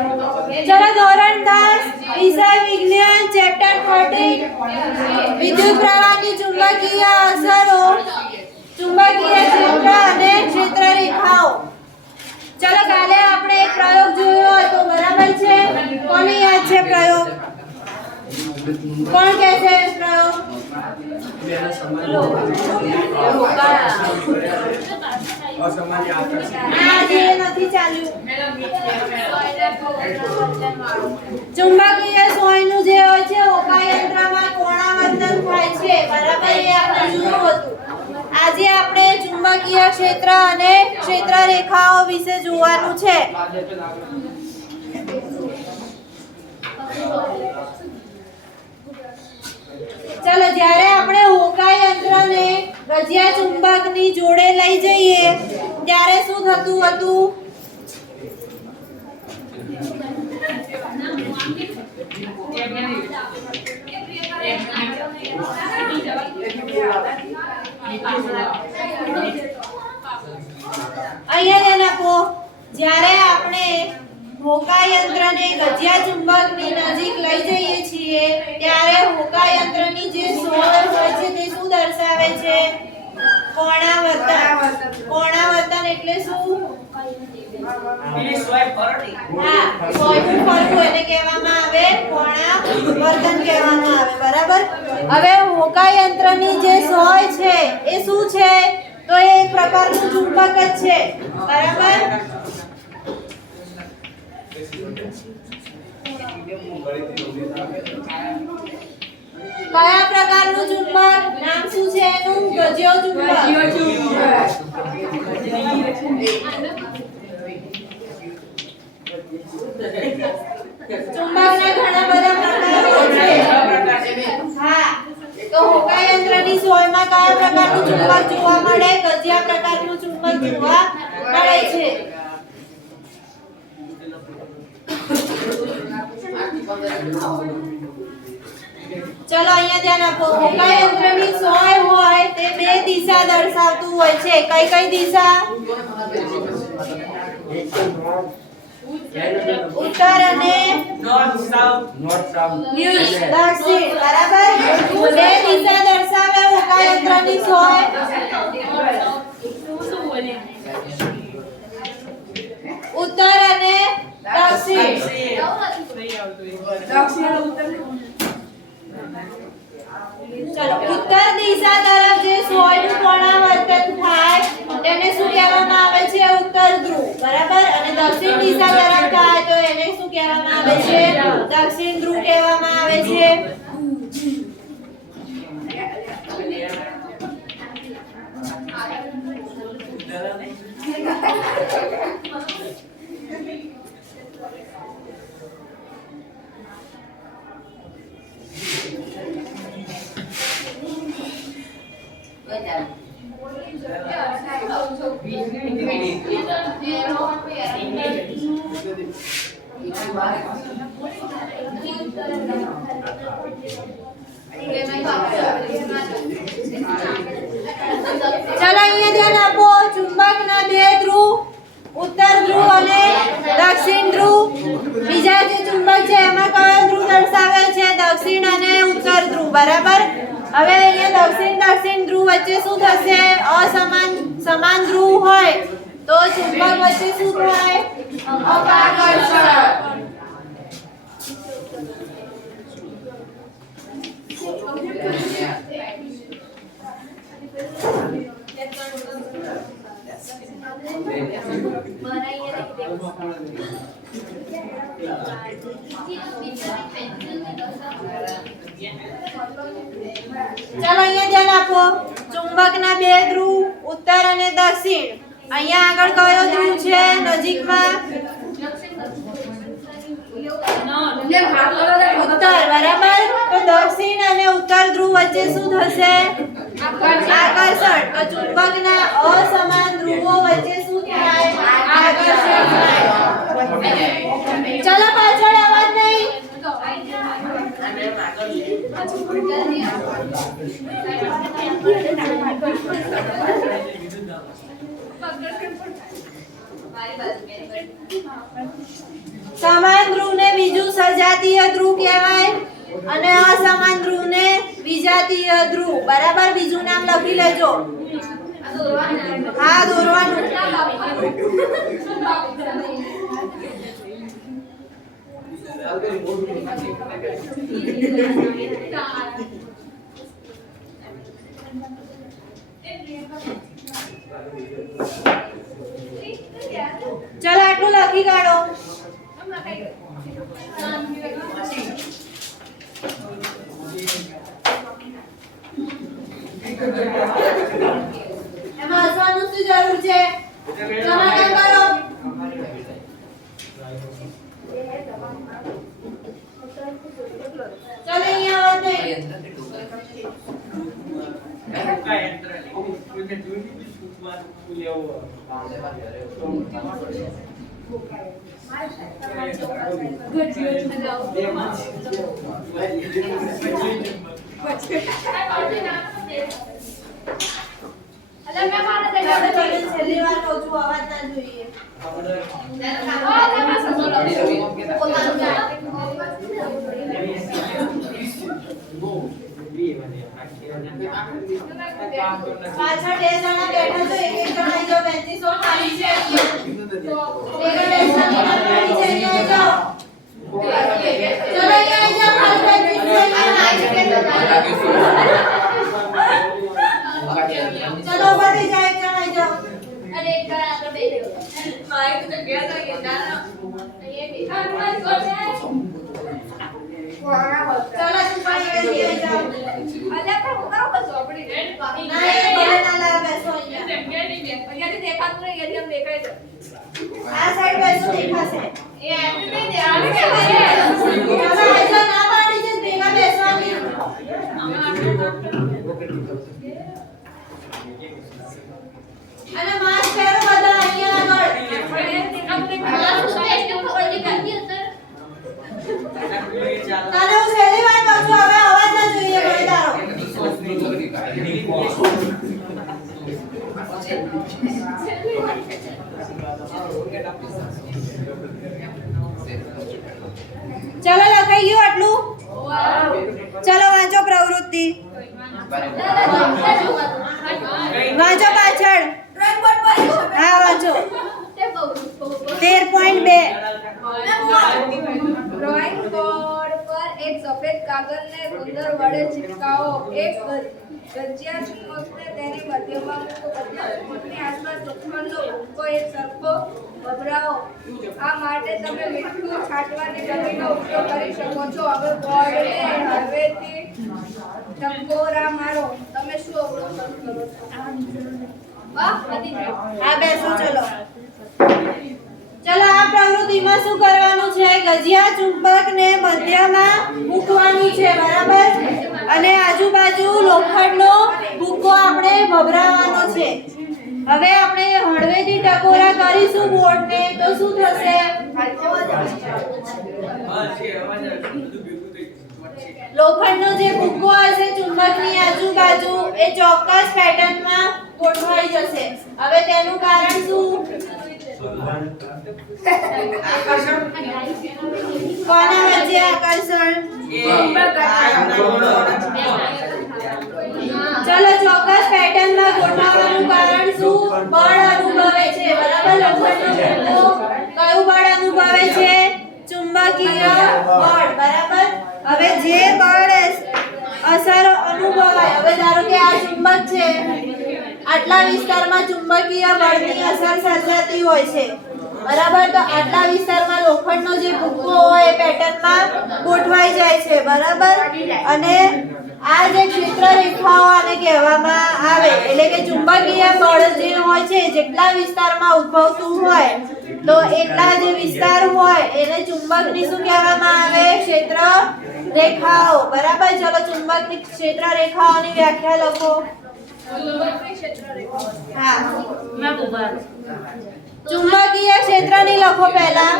चलो धोरण 10 विषय विज्ञान चैप्टर 13 विद्युत प्रवाहની ચુંબકીય અસરો ચુંબકીય ક્ષેત્ર અને ક્ષેત્ર રેખાઓ। ચલો કાલે આપણે એક પ્રયોગ જોયો હતો બરાબર છે? કોને યાદ છે પ્રયોગ? કોણ કહેશે પ્રયોગ? આજે નથી ચાલ્યું। ચુંબકીય સોયનું જે હોય છે હોકા યંત્રમાં કોણાવર્તન થાય છે બરાબર, એ આપણે જોયું હતું। આજે આપણે ચુંબકીય ક્ષેત્ર અને ક્ષેત્ર રેખાઓ વિશે જોવાનું છે। चलो જ્યારે આપણે હોકા યંત્રને ગજિયા ચુંબકની જોડે લઈ જઈએ ત્યારે શું થતું હતું? અહીંયા ધ્યાન આપો, જ્યારે આપણે હોકા યંત્રને ગજિયા ચુંબકની નજીક લઈ જઈએ છીએ ત્યારે હોકા યંત્રની જે સોય હોય છે તે શું દર્શાવે છે? કોણાવર્તન। કોણાવર્તન એટલે શું? હા, સોયનું ફરવું એને કહેવામાં આવે કોણાવર્તન કહેવામાં આવે બરાબર। હવે હોકા યંત્રની જે સોય છે એ શું છે? તો એ એક પ્રકારનું ચુંબક જ છે બરાબર। કયા પ્રકારનું ચુંબક? નામ શું છે એનું? ગજિયો ચુંબક। ચુંબકના ઘણા બધા પ્રકારો છે। હા, તો હોકા યંત્રની સોયમાં કયા પ્રકારનું ચુંબક જોવા મળે? ગજિયા પ્રકારનું ચુંબક જોવા મળે છે। चलो અહીંયા ધ્યાન આપો, હોકા યંત્રની સોય હોય તે બે દિશા દર્શાવતું હોય છે। કઈ કઈ દિશા? ઉત્તર અને દક્ષિણ બરાબર। બે દિશા દર્શાવે હોકા યંત્રની સોય। ઉત્તર અને દક્ષિણ। चलो उत्तर दिशा तरफ जे સોયનું કોણાવર્તન થાય તેને શું કહેવામાં આવે છે? ઉત્તર ધ્રુવ બરાબર। અને દક્ષિણ દિશા તરફ થાય તો એને શું કહેવામાં આવે છે? દક્ષિણ ધ્રુવ કહેવામાં આવે છે। चलो અહીંયા ધ્યાન આપો, ચુંબકના બે ધ્રુવ ઉત્તર ધ્રુવ અને દક્ષિણ ધ્રુવ। બીજા જે ચુંબક છે એમાં કયો ધ્રુવ દર્શાવે છે? દક્ષિણ અને ઉત્તર ધ્રુવ બરાબર। હવે અહીંયા દક્ષિણ ધ્રુવ વચ્ચે શું થશે? સમાન ધ્રુવ હોય તો ચુંબક વચ્ચે શું થાય? અપાકર્ષણ। ચાલો અહીંયા ધ્યાન આપો, ચુંબકના બે ધ્રુવ ઉત્તર અને દક્ષિણ। અહીંયા આગળ કયો ધ્રુવ છે નજીકમાં? ઉત્તર બરાબર। તો દક્ષિણ અને ઉત્તર ધ્રુવ વચ્ચે શું થશે? આકર્ષણ। તો ચુંબકના અસમાન ધ્રુવો વચ્ચે શું થાય? આકર્ષણ થાય। ચલો પાછળ અવાજ નહીં। સમાન ધ્રુવને બીજું સજાતીય ધ્રુવ કહેવાય અને અસમાન ધ્રુવને વિજાતીય ધ્રુવ. બરાબર, બીજું નામ લખી લેજો. હા, દોરવાનું. ચલો આટલું લખી કાઢો. એમાં હસવાનું શું જરૂર છે? સમાધાન કરો. ચલો અહીંયા આવત નહીં. છેલ્લી વાર કહું છું, અવાજ ના જોઈએ. પાછળ બે જણા બેઠા છો, એક એક જણા જો બેન્ચીસ ઓર ખાલી છે. તેરે બેસના નિયમ ખાલી છે, અહીંયા જાઓ. ચલો અહીંયા જાઓ, ખાલી બેન્ચીસ છે. ચલો બધી જાય, એક જણા જાઓ. અરે એક જણા આગળ બેઠો. મારે તો ગયા તો કે ના ના અહીંયા બેઠા મત ચલો તું પણ અહીંયા જાઓ. અલ્યા પણ હું કરો બસ આપણી રેડ પાકી ના એ ભલે ના લાગે, બેસો અહીંયા. જગ્યા નહીં બે અહીંયાથી દેખાતું નહીં એટલે આમ દેખાય છે આ સાઈડ બેસો, દેખાશે. એ એમ નહીં ધ્યાન કે છે ચલો અહીંયા ના પાડી છે, ભેગા બેસવાની. અને માસ્ક પહેરો બધા અહીંયા આગળ. પણ એ દેખાતું નહીં મારું શું બેસ્ટ ઓલી કાઢી અંદર તને હું છેલ્લી વાર કહું છું, હવે અવાજ ના જોઈએ કોઈ તારો. ચલો લખાઈ ગયું આટલું? ચલો વાંચો પ્રવૃત્તિ. વાંચો પાછળ. ડ્રોઈંગ બોર્ડ પર હા વાંચો. તે બહુ 13.2. ડ્રોઈંગ બોર્ડ પર એક સફેદ કાગળને ગુંદર વડે ચિપકાવો. એક ગજિયા ચુંબકને તેની મધ્યમાં મૂકો. ચુંબકની આસપાસ લોખંડનો ભૂકો એક સરખો ભભરાવો. આ માટે તમે મીઠું છાંટવાની ગતિનો ઉપયોગ કરી શકો છો. હવે બોર્ડને હળવેથી ટકોરા મારો. તમે શું અવલોકન કરો છો? વાહ, વધી ગયું. હા બેસો ચલો. ચલો આ પ્રવૃત્તિમાં શું કરવાનું છે? ગજિયા ચુંબકને મધ્યમાં મૂકવાનું છે, બરાબર? અને આજુબાજુ લોખંડનો ભૂકો આપણે ભભરાવવાનો છે. હવે આપણે હળવેથી ટકોરા કરીશું બોર્ડને તો શું થશે? લોખંડનો જે ભૂકો હશે ચુંબકની આજુબાજુ એ ચોક્કસ પેટર્નમાં ગોઠવાઈ જશે. હવે તેનું કારણ શું? કોના વચ્ચે આકર્ષણ? ચલો ચોક્કસ પેટર્નમાં ગોઠવવાનું કારણ શું? બળ અનુભવે છે, બરાબર? લોખંડનો ભૂકો કયું બળ અનુભવે છે? ચુંબકીય બળ, બરાબર? હવે જે બળ અસર અનુભવાય, હવે ધારો કે આ ચુંબક છે, આટલા વિસ્તારમાં ચુંબકીય બળની અસર સર્જાતી હોય છે, બરાબર? તો આટલા વિસ્તારમાં લોખંડનો જે ભૂકો હોય પેટર્નમાં ગોઠવાઈ જાય છે, બરાબર? અને આ જે ક્ષેત્ર રેખાઓ આને કહેવામાં આવે, એટલે કે ચુંબકીય બળ જે હોય છે જેટલા વિસ્તારમાં ઉદ્ભવતું હોય તો એટલા જે વિસ્તાર હોય એને ચુંબકની શું કહેવામાં આવે? ક્ષેત્ર રેખાઓ, બરાબર? ચલો ચુંબકની ક્ષેત્ર રેખાઓની વ્યાખ્યા લખો. હા, ચુંબકીય ક્ષેત્રની લખો પહેલા.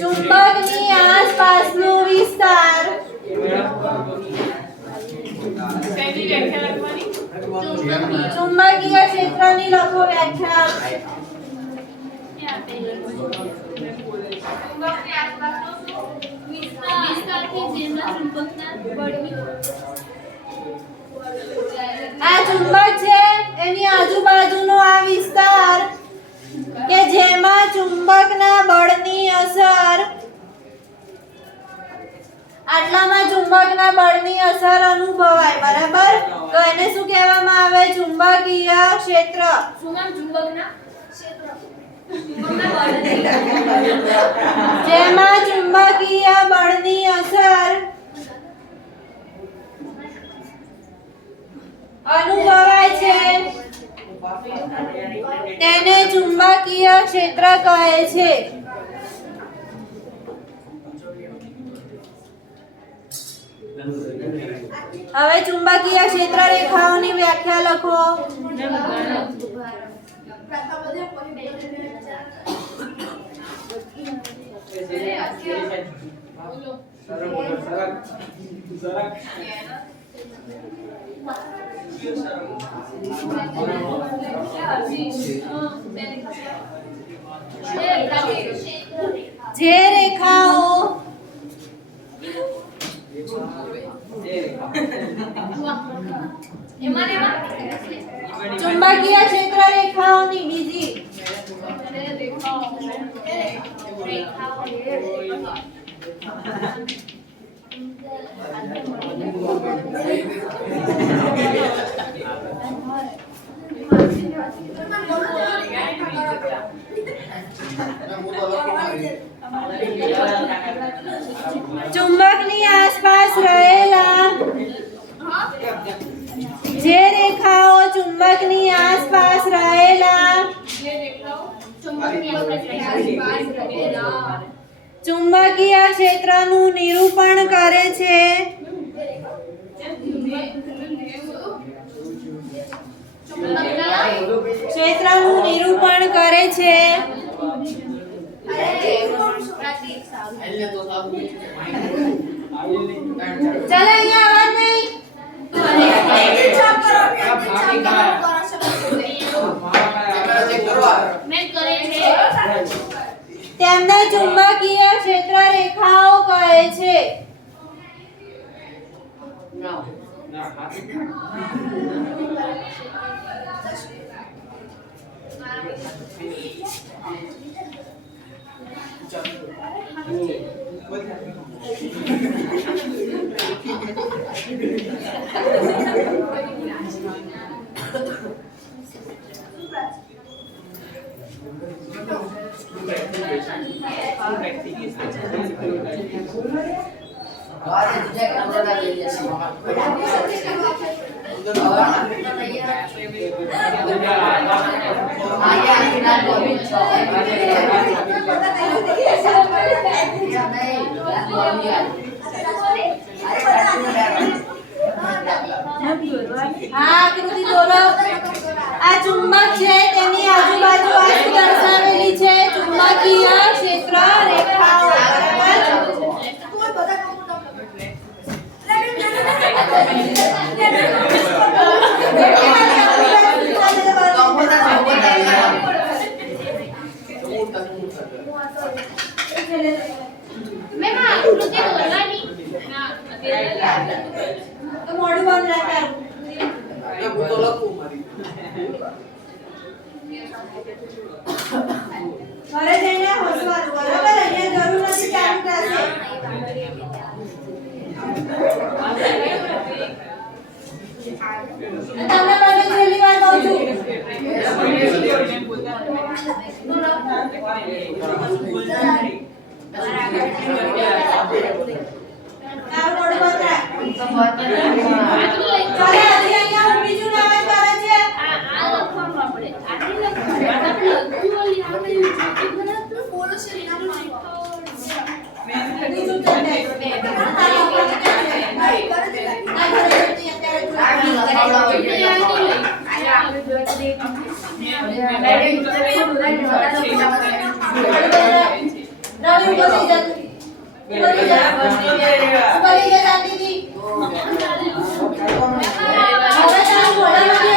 ચુંબકની આસપાસનો વિસ્તાર ચુંબકીય ક્ષેત્રની લખો વ્યાખ્યા. ચુંબકની આસપાસનો વિસ્તાર કે જેમાં ચુંબકના બળની આ ચુંબક છે એની આજુબાજુનો આ વિસ્તાર કે જેમાં ચુંબકના બળની અસર, આટલામાં ચુંબકના બળની અસર અનુભવાય. બરાબર? તો એને શું કહેવામાં આવે? ચુંબકીય ક્ષેત્ર. શું નામ ચુંબકના ક્ષેત્ર? જેમાં ચુંબકીય બળની અસર અનુભવાય છે તેને ચુંબકીય ક્ષેત્ર કહે છે. હવે ચુંબકીય ક્ષેત્ર રેખાઓની વ્યાખ્યા લખો. જે રેખાઓ ચુંબકીય ક્ષેત્ર રેખાઓની બીજી ચુંબકની આસપાસ રહેલા જે રેખાઓ ચુંબકની આસપાસ રહેલા ચુંબકીય ક્ષેત્રનું નિરૂપણ કરે છે ક્ષેત્રનું નિરૂપણ કરે છે. ચાલો અહીંયા અવાજ નહીં. તેમને ચુંબકીય ક્ષેત્ર રેખાઓ કહે છે. હા કૃતિ દોરો. આ ચુંબક છે તેની આજુબાજુ આ શું દર્શાવેલી છે? ચુંબકીય ક્ષેત્ર રેખાઓ. તો મોડું બંધ રાખવાનું. ઘરે જઈને હસવાનું. બરાબર? અહીંયા જરૂર નથી ચાલુ થશે. તમને મને છેલ્લી વાર કહું છું. રવિ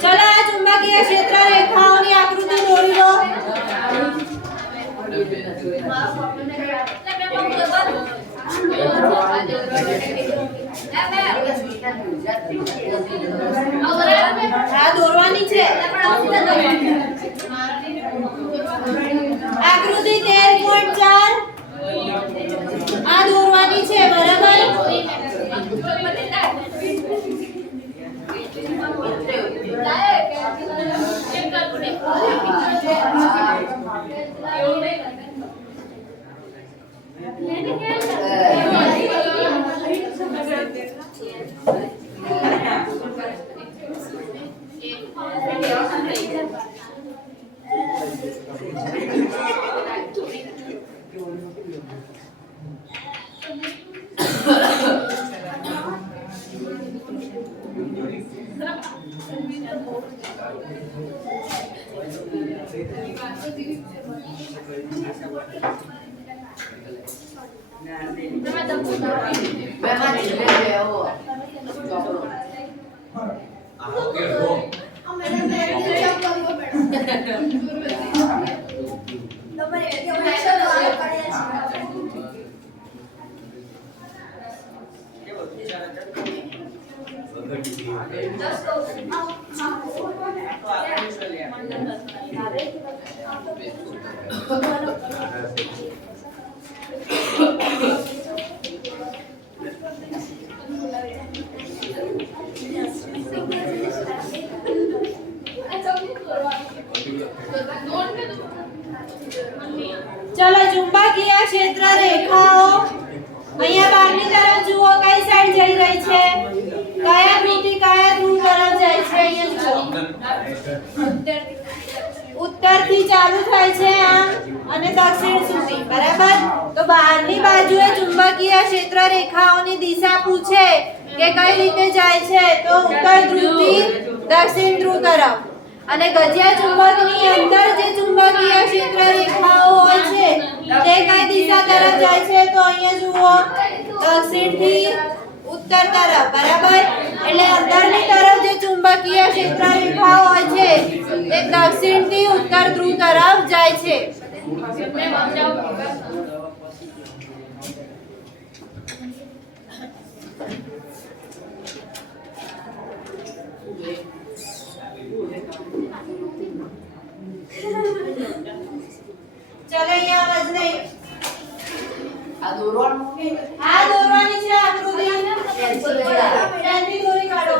चलो आ चुंबकीय क्षेत्र रेखाओनी आकृति દોરી લો આ દોરવાની છે આકૃતિ 13.4 આ દોરવાની છે બરાબર चलो चुंबकीय क्षेत्र रेखाओ અહીંયા બહારની તરફ જુઓ કઈ સાઈડ જઈ રહી છે કયા ધ્રુવથી કયા ધ્રુવ તરફ જાય છે અહીંયા જુઓ ઉત્તરથી ચાલુ થાય છે આમ અને દક્ષિણ સુધી બરાબર તો બહારની બાજુએ ચુંબકીય ક્ષેત્ર રેખાઓની દિશા પૂછે કે કઈ રીતે જાય છે તો ઉત્તર ધ્રુવથી દક્ષિણ ધ્રુવ તરફ અને ગજિયા ચુંબકની અંદર જે ચુંબકીય ક્ષેત્ર રેખાઓ હોય છે તે કઈ દિશા તરફ જાય છે તો અહીંયા જુઓ દક્ષિણથી ઉત્તર તરફ બરાબર એટલે અંદરની તરફ જે ચુંબકીય ક્ષેત્ર રેખાઓ હોય છે તે દક્ષિણથી ઉત્તર ધ્રુવ તરફ જાય છે चलो यहाँ आवाज नहीं आ दौड़वानी છે આકૃતિ પેન્સિલ દોરી કાઢો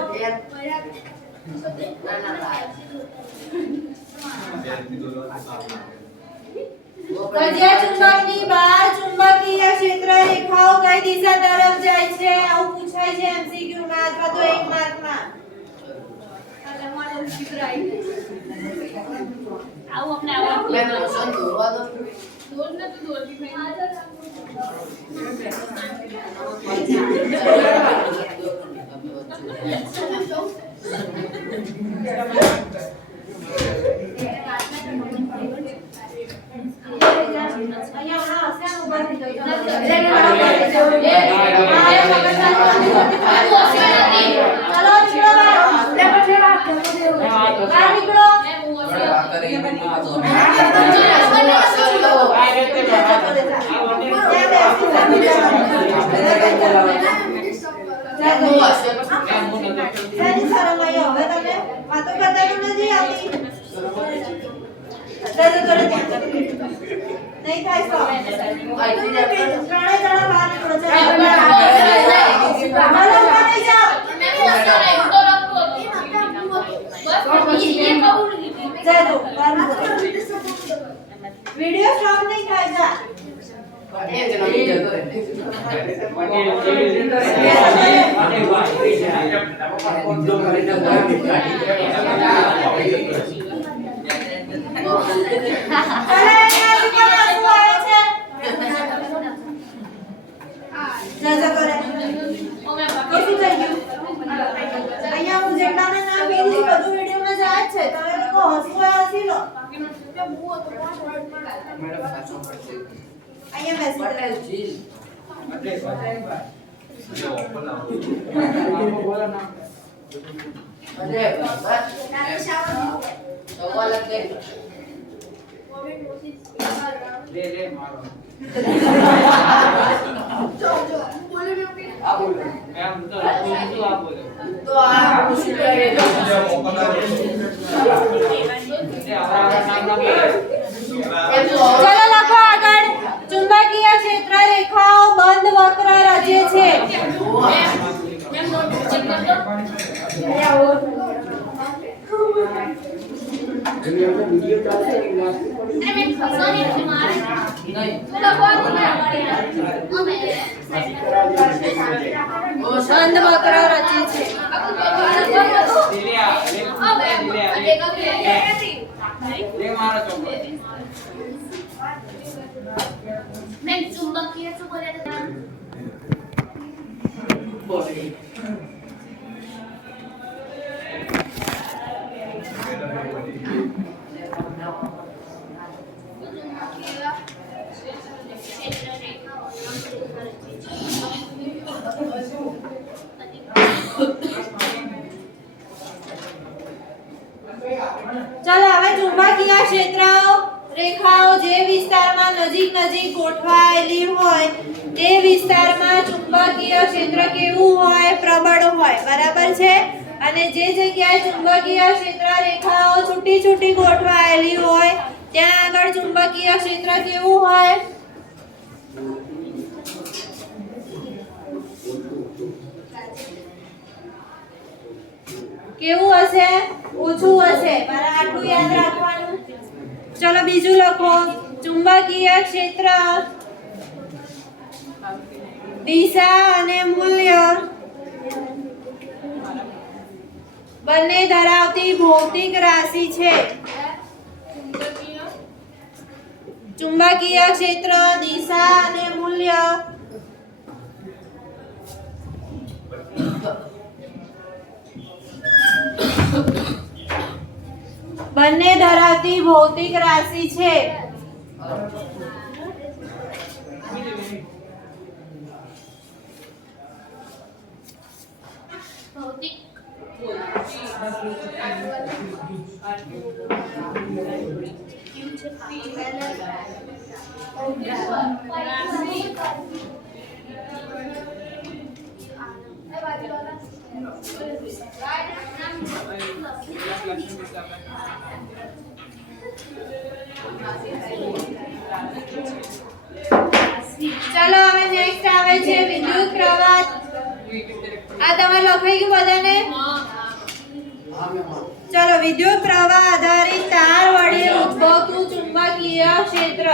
ગજિયા ચુંબકની બહાર ચુંબકીય ક્ષેત્ર રેખાઓ કઈ દિશા તરફ જાય છે આવું પૂછાય છે એમસીક્યુ માં અથવા તો 1 માર્કમાં આવું અમને આવડતું મેં રોશન દોરવા દો દોર ન તો દોરતી ભાઈ અહીંયા હશે ઉભા થઈ જાવ ચલો નીકળો બહાર નીકળો नहीं था इसको प्राणे जरा बाहर निकलो वीडियो स्टॉप नहीं था जा અહીંયા બેસી ચલો લખો આગળ ચુંબકીય ક્ષેત્ર રેખાઓ બંધ વક્ર રચે છે બંધ વક્ર રચે છે મેં ચુંબકીય શું બોલ્યા હતા ચાલો હવે ચુંબકીય ક્ષેત્ર રેખાઓ જે વિસ્તારમાં નજીક નજીક ગોઠવાયેલી હોય તે વિસ્તારમાં ચુંબકીય ક્ષેત્ર કેવું હોય પ્રબળ હોય બરાબર છે અને જે જગ્યાએ ચુંબકીય ક્ષેત્ર રેખાઓ છૂટી છૂટી ગોઠવાયેલી હોય ત્યાં આગળ ચુંબકીય ક્ષેત્ર કેવું હોય કેવું હશે ઓછું હશે મારા આટલું યાદ રાખવાનું ચલો બીજું લખો ચુંબકીય ક્ષેત્ર દિશા અને મૂલ્ય બંને ધરાવતી ભૌતિક રાશિ છે ચુંબકીય ક્ષેત્ર દિશા અને મૂલ્ય બંને ધરાવતી ભૌતિક રાશિ છે ભૌતિક ચલો હવે નેક્સ્ટ આવે છે વિદ્યુત પ્રવાહ આ તમે લખાઈ ગયું બધાને ચલો વિદ્યુત પ્રવાહ આધારિત તાર વડે ઉદ્ભવતું ચુંબકીય ક્ષેત્ર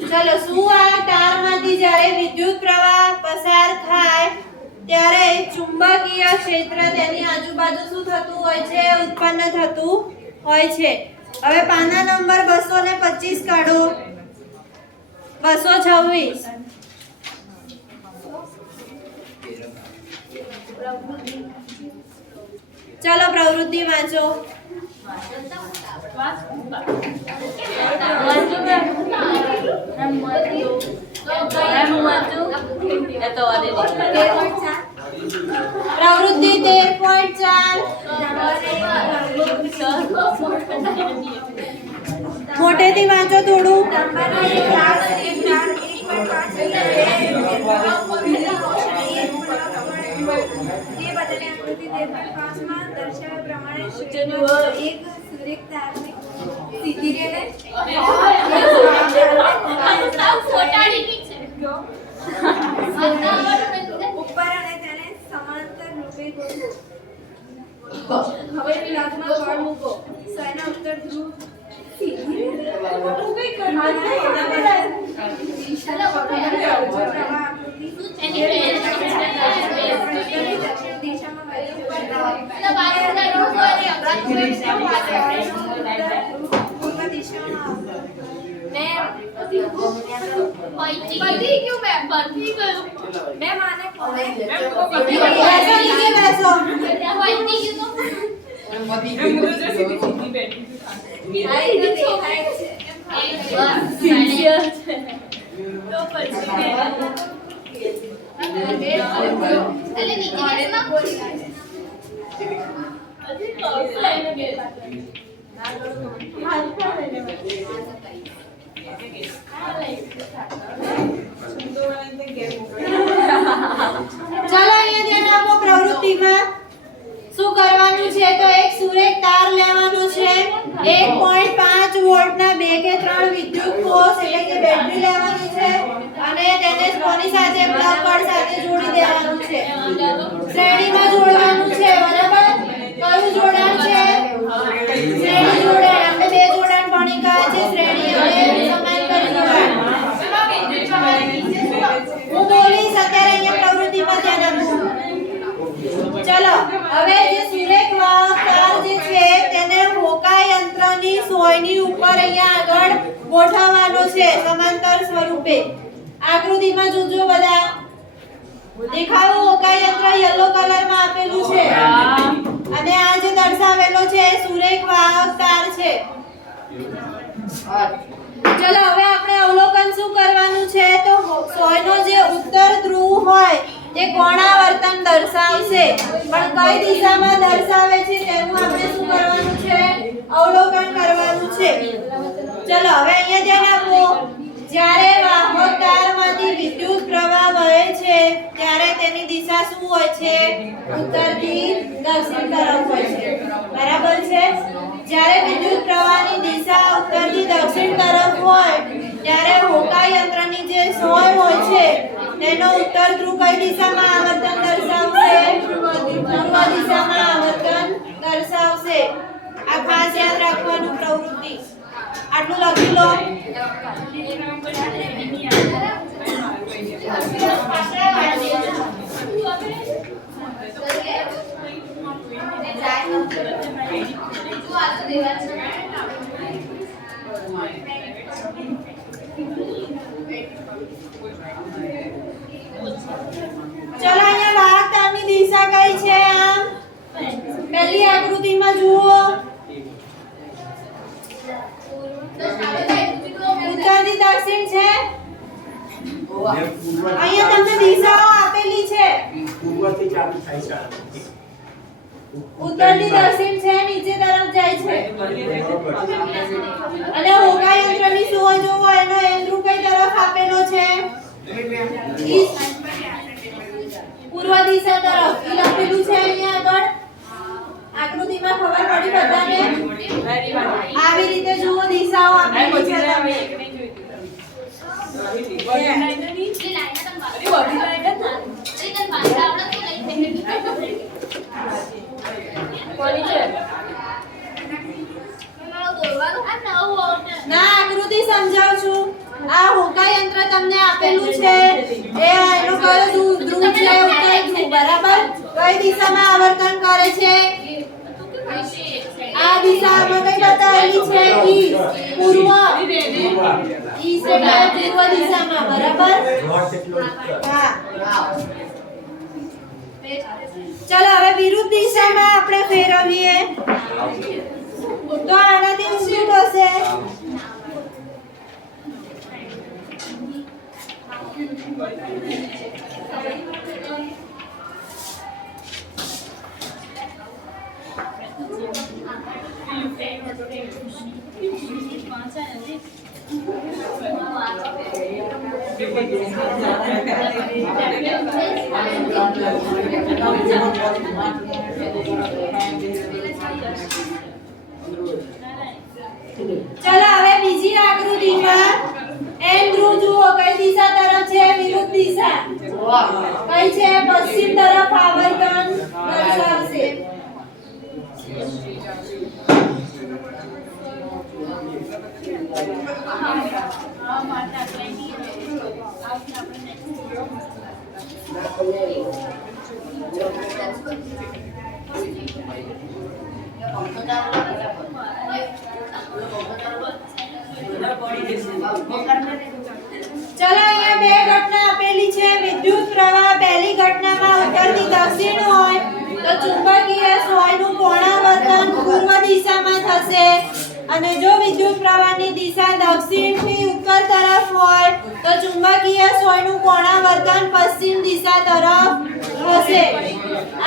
ચલો શું આ તારમાંથી જ્યારે વિદ્યુત પ્રવાહ પસાર થાય ત્યારે ચુંબકીય ક્ષેત્ર તેની આજુબાજુ શું થતું હોય છે ઉત્પન્ન થતું હોય છે હવે પાના નંબર 225 કાઢો 226 ચલો પ્રવૃત્તિ વાંચો પ્રવૃત્તિ 13.4 મોટેથી વાંચો થોડું ઉપર અને તેને સમાંતર રૂપે ગોઠવો. હવે વિભાગમાં બળ મૂકો. સના ઉત્તર ધ્રુવ સીધી મેં માને કોને બેસો નીચે બેસો. ચલો અહીંયા ધ્યાન આપો. પ્રવૃત્તિમાં શું કરવાનું છે તો એક સુરેખ તાર લેવાનો છે. 1.5 વોલ્ટના 2 કે 3 વિદ્યુત કોષ એટલે કે બેટરી લેવાની છે અને તેને કોની સાથે પ્લગ કળ સાથે જોડી દેવાનું છે. શ્રેણીમાં જોડવાનું છે. બરાબર? કયું જોડાણ છે? શ્રેણી જોડાણ. આપણે બે જોડાણ ભણી ગયા છે, શ્રેણી અને સમાંતર જોડાણ. હું બોલીશ અત્યારે અહીંયા પ્રવૃત્તિમાં ધ્યાન આપો. ચલો હવે જે સુરેખ વાહક તાર જે છે તેને હોકા યંત્રની સોયની ઉપર અહીંયા આગળ ગોઠવવાનો છે સમાંતર સ્વરૂપે. આકૃતિમાં જોજો બધા. દેખાવું હોકા યંત્ર યલો કલરમાં આપેલું છે અને આ જે દર્શાવેલો છે સુરેખ વાહક તાર છે. ચલો હવે આપણે અવલોકન શું કરવાનું છે તો સોયનો જે ઉત્તર ધ્રુવ હોય તે કોણાવર્તન દર્શાવશે, પણ કઈ દિશામાં દર્શાવે છે તેનું આપણે શું કરવાનું છે? અવલોકન કરવાનું છે. ચલો હવે અહીંયા ધ્યાન આપો. જ્યારે વાહક તારમાંથી વિદ્યુત પ્રવાહ વહે છે ત્યારે તેની દિશા શું હોય છે? ઉત્તરથી દક્ષિણ તરફ હોય છે. બરાબર છે? જ્યારે વિદ્યુત પ્રવાહની દિશા ઉત્તરથી દક્ષિણ તરફ હોય ત્યારે હોકા યંત્રની જે સોય હોય છે તેનો ઉત્તર ધ્રુવ કઈ દિશામાં આવર્તન દર્શાવશે? પૂર્વ દિશામાં આવર્તન દર્શાવશે. આ ખાસ યાદ રાખવાનું પ્રવૃત્તિ. આટલું લખી લો. ચલો અહીંયા વાહક તારની દિશા કઈ છે? આમ પહેલી આકૃતિમાં જુઓ. ઉત્તરથી દક્ષિણ છે. અહીંયા તમને દિશાઓ આપેલી છે. પૂર્વથી ચાલુ થાય છે. ઉત્તરથી દક્ષિણ છે, નીચે તરફ જાય છે. અને હોકા યંત્રની સોય જોવો એનો એન્દ્રુ કઈ તરફ આપેલો છે? પૂર્વ દિશા તરફ. ઈ લખેલું છે અહીંયા આગળ આકૃતિમાં. ખબર પડી બધાને? આવી રીતે જુઓ દિશાઓ આપેલી છે તમે. ના આકૃતિ સમજાવું છું. આ હોકા યંત્ર તમને આપેલું છે એ એનો કયો ધ્રુવ છે? ઉત્તર ધ્રુવ. બરાબર? કઈ દિશામાં આવર્તન કરે છે? આ દિશામાં કઈ બતાવેલી છે? ઈસ્ટ. પૂર્વ. ઈસ્ટ એટલે પૂર્વ દિશામાં. બરાબર? હા. ચલો હવે વિરુદ્ધ દિશામાં આપણે ફેરવીએ તો આનાથી ઊંધું થશે. ચલો હવે બીજી આકૃતિમાં એન ધ્રુવ જુઓ કઈ દિશા તરફ છે? વિરુદ્ધ દિશા. કઈ છે પશ્ચિમ તરફ આવર્તન દર્શાવશે ચલો અહીંયા બે ઘટના આપેલી છે વિદ્યુત પ્રવાહ પહેલી ઘટનામાં ઉત્તરથી દક્ષિણ હોય તો ચુંબકીય સોયનું કોણાવર્તન પૂર્વ દિશામાં થશે અને જો વિદ્યુત પ્રવાહની દિશા દક્ષિણથી ઉત્તર તરફ હોય તો ચુંબકીય સોયનું કોણાવર્તન પશ્ચિમ દિશા તરફ હશે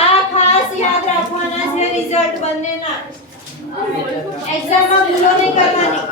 આ ખાસ યાદ રાખવાના છે રિઝલ્ટ બંનેના એક્ઝામમાં ભૂલો નહીં કરવાની